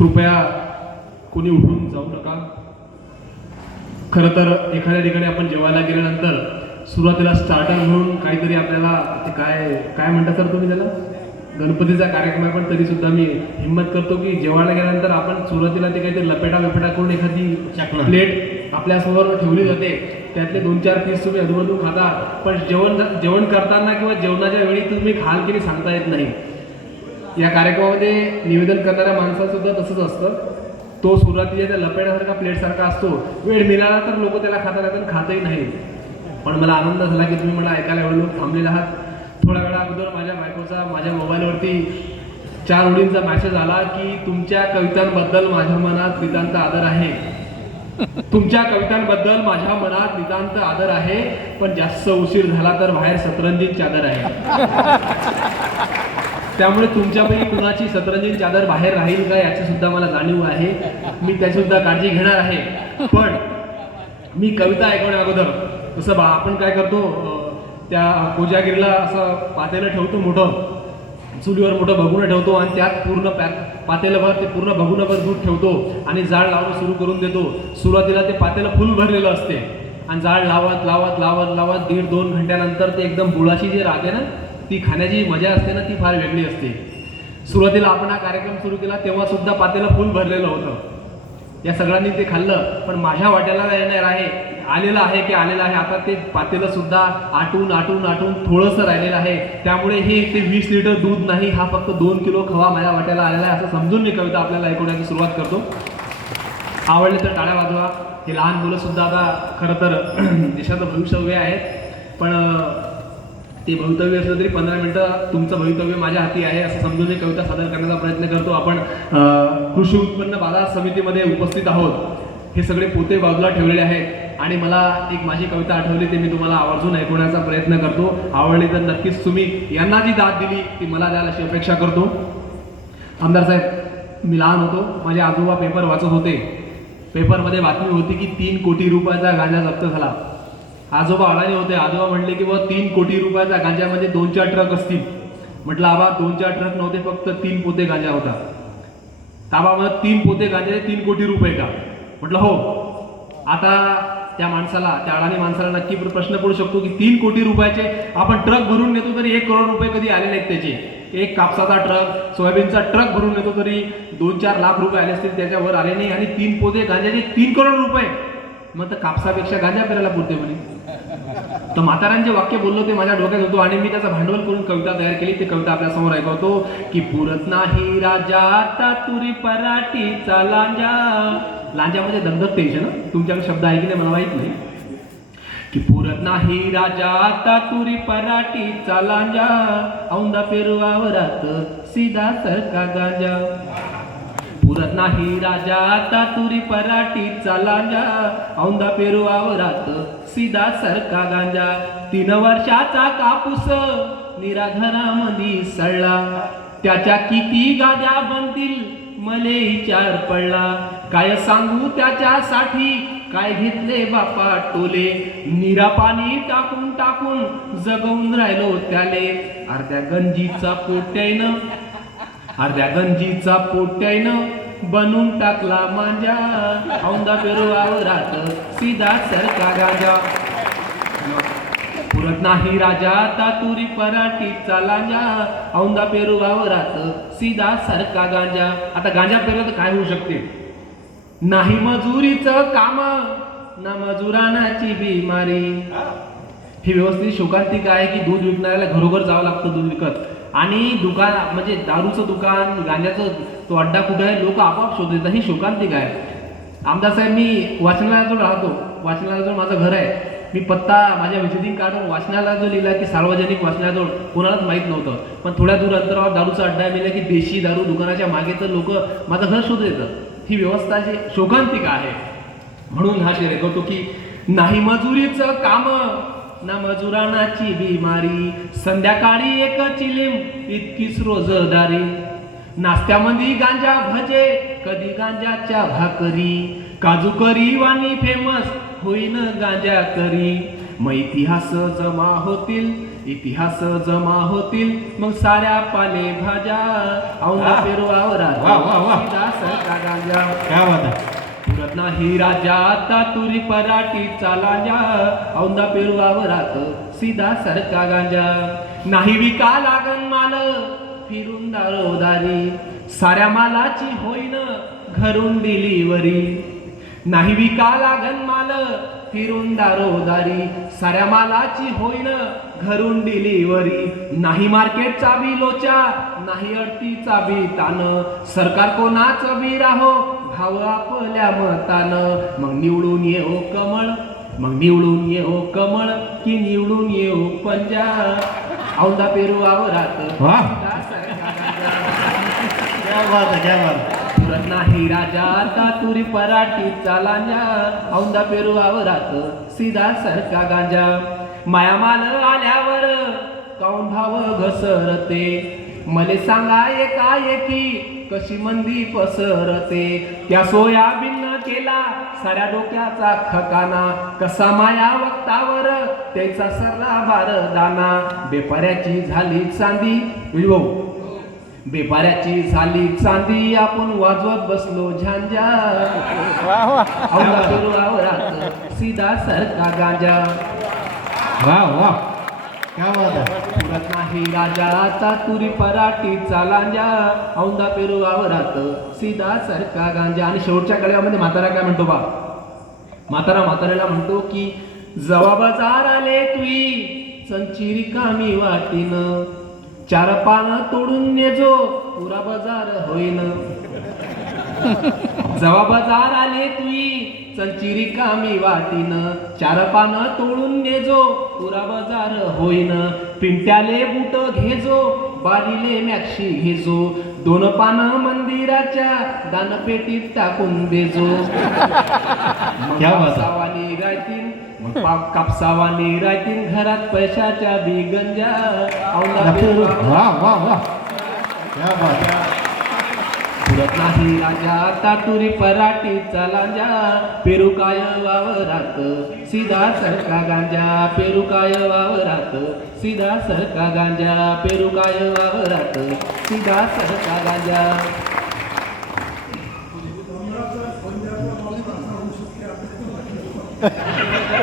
कृपया कोणी उठून जाऊ नका. खरं तर एखाद्या ठिकाणी आपण जेवायला गेल्यानंतर सुरुवातीला स्टार्टर म्हणून काहीतरी आपल्याला ते काय काय म्हणता सर तुम्ही त्याला? गणपतीचा कार्यक्रम आहे पण तरी सुद्धा मी हिंमत करतो की जेवायला गेल्यानंतर आपण सुरुवातीला ते काहीतरी लपेटा लपेटा करून एखादी. प्लेट आपल्यासमोर ठेवली जाते. त्यातले दोन चार पीस तुम्ही अधूनमधून खाता. पण जेवण जेवण करताना किंवा जेवणाच्या वेळी तुम्ही खाल की सांगता येत नाही. या कार्यक्रमामध्ये निवेदन करणाऱ्या माणसासुद्धा तसंच असतं. तो सुरुवातीच्या त्या लपेट्यासारखा प्लेटसारखा असतो. वेळ मिळाला तर लोक त्याला खाता तर खातही नाही पण मला आनंद झाला की तुम्ही मला ऐकायला एवढे लोक थांबलेले आहात. थोड्या वेळा अगोदर माझ्या बायकोचा माझ्या मोबाईलवरती चार ओळींचा मॅसेज आला की तुमच्या कवितांबद्दल माझ्या मनात नितांत आदर आहे. तुमच्या कवितांबद्दल माझ्या मनात नितांत आदर आहे पण जास्त उशीर झाला तर बाहेर सतरंजीत चादर आहे. त्यामुळे तुमच्यापैकी कुणाची सतरंजीत चादर बाहेर राहील का याची सुद्धा मला जाणीव आहे. मी त्याची सुद्धा काळजी घेणार आहे. पण मी कविता ऐकवण्या अगोदर जसं बा आपण काय करतो त्या कोजागिरीला असं पातेलं ठेवतो मोठं चुलीवर मोठं भगुणं ठेवतो आणि त्यात पूर्ण पॅक पातेलभर ते पूर्ण भगुणभर दूध ठेवतो आणि जाळ लावणं सुरू करून देतो. सुरुवातीला ते पातेलं फुल भरलेलं असते. आणि जाळ लावत लावत लावत लावत दीड दोन घंट्यानंतर ते एकदम गुळाची जे राहते ना ती खाण्याची मजा असते ना ती फार वेगळी असते. सुरुवातीला आपण हा कार्यक्रम सुरू केला तेव्हा सुद्धा पातेलं फुल भरलेलं होतं. या सगळ्यांनी ते खाल्लं पण माझ्या वाट्याला येणार आहे आलेलं आहे की आलेलं आहे आता ते पातेलं सुद्धा आटून आटून आटून थोडंसं राहिलेलं आहे. त्यामुळे हे ते वीस लिटर दूध नाही हा फक्त दोन किलो खवा माझ्या वाट्याला आलेला आहे असं समजून मी कविता आपल्याला ऐकवण्याची सुरुवात करतो. आवडले तर टाळ्या वाजवा. हे लहान मुलंसुद्धा आता खरं तर देशाचं भविष्यव्य आहेत. पण ते भवितव्य असलं तरी पंधरा मिनिटं तुमचं भवितव्य माझ्या हाती आहे असं समजून मी कविता सादर करण्याचा प्रयत्न करतो. आपण कृषी उत्पन्न बाजार समितीमध्ये उपस्थित आहोत. हे सगळे पोते बाजूला ठेवलेले आहेत. आणि मला एक माझी कविता आठवली ते मी तुम्हाला आवर्जून ऐकवण्याचा प्रयत्न करतो. आवडली तर नक्कीच तुम्ही यांना जी दाद दिली ती मला द्याल अशी अपेक्षा करतो. आमदार साहेब मी लहान होतो. माझे आजोबा पेपर वाचत होते. पेपरमध्ये बातमी होती की तीन कोटी रुपयाचा गांजा जप्त झाला. आजोबा अडाणी होते आजोबा म्हणले की बुवा तीन कोटी रुपयाचा गांजामध्ये म्हणजे दोन चार ट्रक असतील. म्हटलं आबा दोन चार ट्रक नव्हते फक्त तीन पोते गांजा होता. ताबा मग तीन पोते गांजाचे तीन कोटी रुपये का? म्हटलं हो. आता त्या माणसाला त्या अडाणी माणसाला नक्की प्रश्न पडू शकतो की तीन कोटी रुपयाचे आपण ट्रक भरून नेतो तरी एक करोड रुपये कधी आले नाहीत त्याचे. एक कापसाचा ट्रक सोयाबीनचा ट्रक भरून नेतो तरी दोन चार लाख रुपये आले असतील त्याच्यावर आले नाही. आणि तीन पोते गांजाचे तीन करोड रुपये. मग तर कापसापेक्षा गांजा पेरायला पुरते म्हणे. तर म्हातारांचे वाक्य बोललो ते माझ्या डोक्यात होतो आणि मी त्याचं भांडवल करून कविता तयार केली. ती कविता आपल्यासमोर ऐकवतो की पुरत नाही राजा आता तुरी पराठीचा लांजा लांजा. म्हणजे दगदग टेन्शन हं? तुमच्याकडे शब्द आहे की नाही मला माहीत नाही. की पुरत नाही राजा आता तुरी पराठीचा लांजा. औंदा पेरुवावरात सीधा सरका गांजा. पुरत नाही राजा आता तुरी पराठीचा लांजा औंदा पेरू आवरात सीधा सरका गांजा. तीन वर्षाचा कापूस निराधरामधी सळला. त्याच्या किती गाद्या बनतील मले विचार पडला. काय सांगू त्याच्यासाठी? काय घेतले बापा टोले? निरा पाणी टाकून टाकून जगवून राहिलो त्याले. अर्ध्या गंजीचा पोट्यायनं अर्ध्या गंजीचा पोट्यायनं बनून टाकला मांजा. औंदा पेरुवावरात सीधा सरका गाजा पुरत नाही राजा तातुरी पराठीचा लांजा. औंदा पेरुवावरात सीधा सरका गांजा. आता गांजा पेरलं तर काय होऊ शकते? नाही मजुरीचं काम. ना मजुरानाची बिमारी. ही व्यवस्थित शोकांतिका आहे की दूध विकणाऱ्याला घरोघर जावं लागतं दूध विकत. आणि दुकान म्हणजे दारूचं दुकान गांजाचं तो अड्डा कुठं आहे लोक आपोआप शोधत ही शोकांतिक आहे आमदार साहेब मी वाचनालयाजवळ राहतो वाचनालयाजवळ माझं घर आहे मी पत्ता माझ्या विजिटिंग कार्डवर वाचनालयात जो लिहिला की सार्वजनिक वाचनालयाजवळ कोणालाच माहीत नव्हतं. पण थोड्या दूर अंतरावर दारूचा अड्डा मिळाला की देशी दारू दुकानाच्या मागे तर लोक माझं घर शोध येतं ही व्यवस्था जी शोकांतिक आहे? म्हणून हा शेर करतो की नाही मजुरीचं काम. ना मजुरानाची बिमारी. संध्याकाळी एक चिलीम इतकीच रोजदारी. नाश्त्यामध्ये गांजा भजे कधी गांजाच्या भाकरी. काजू करी वाणी फेमस होईन गांजा करी. मग इतिहास जमा होतील इतिहास जमा होतील. मग साऱ्या पालेभाज्या औंधा वा. पेरू. आवरा गांजा. नाही राजा आता तुरी पराठी चालांजा. औंदा पेरू आवरात सीधा सरका गांजा. नाही विका लागन माल फिरून दारोदारी साऱ्या मालाची होईन घरून डिलिव्हरी नाही विका लागन माल फिरून दारोदारी साऱ्या मालाची होईन घरून डिलिव्हरी नाही मार्केटचा बी लोचा नाही अडतीचा बी तान. सरकार कोणाचं बी राहो भाव आपल्या मतानं. मग निवडून येऊ कमळ मग निवडून येऊ कमळ की निवडून येऊ पंजा. औंदा पेरू आवरात. वा. क्या बात आहे क्या बात आहे. पुरत नाही राजा आता तुरी पराठी चालांजा औंदा पेरू आवरात सीधा सरका गांजा. मायामाल आल्यावर काऊन भाव घसरते? मले सांगा एका एकी कशी मंदी पसरते? त्या सोयाबीन केला साऱ्या डोक्याचा खकाना. कसा माया वक्तावर त्याचा सर्रा बार दाना. बेपाऱ्याची झाली चांदी. भाऊ बेपाऱ्याची झाली चांदी आपण वाजवत बसलो झांजा. सीधा सरका गांजा. वा वा. क्या बात पुरत नाही राजाचा तुरी पराठी चालांजा. औंदा पेरू आवरात सीधा सरका गांजा. आणि शेवटच्या कड्यामध्ये म्हातारा काय म्हणतो बा? म्हातारा म्हाताऱ्याला म्हणतो की जवा आले तुई संचिरी कामी वाटीन. चार पानं तोडून नेजो पुरा बाजार होईन. जवा बाजार आले तुई. संचिरी कामी वाटीन. चार पानं तोडून नेजो. पुरा बाजार होईन. पिंट्याले बुट घेजो. बारीले मॅक्शी घेजो. दोन पानं मंदिराच्या दानपेटीत टाकून देजो. कापसावानी राहतील कापसावानी राहतील घरात पैशाच्या बी गंजा. औंधा पेरू वा वा वा. नाही राजा. आता तुरी पराठी चालांजा पेरू काय वावरात सीधा सरका गांजा. पेरू काय वावरात सीधा सरका गांजा. पेरू काय वावरात सीधा सरका गांजा.